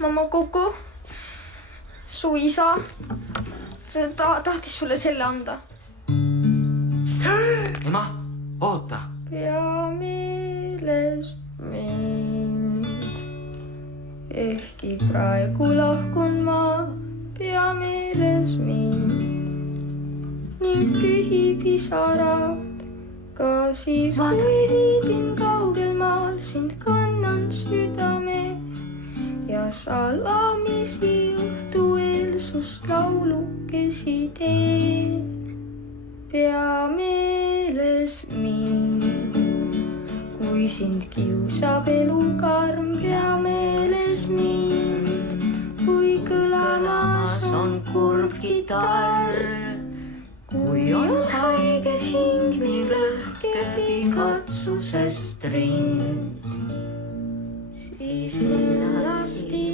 Mamma Kuku, su isa, ta tahtis sulle selle anda. Ema, oota. Pea meeles mind. Ehkki praegu lahkun ma, pea meeles mind. Ning pühi pisarad, ka siis kui viibin kaugel maal, sind kannan südames ja salamisi õhtuel sust laulukesi teen. Pea meeles mind, kui sind kiusab elukarm, pea meeles mind, kui kõlamas on kurb kitarr. Kui on haige hing ning lõhkeb igatsusest rind, siis lasti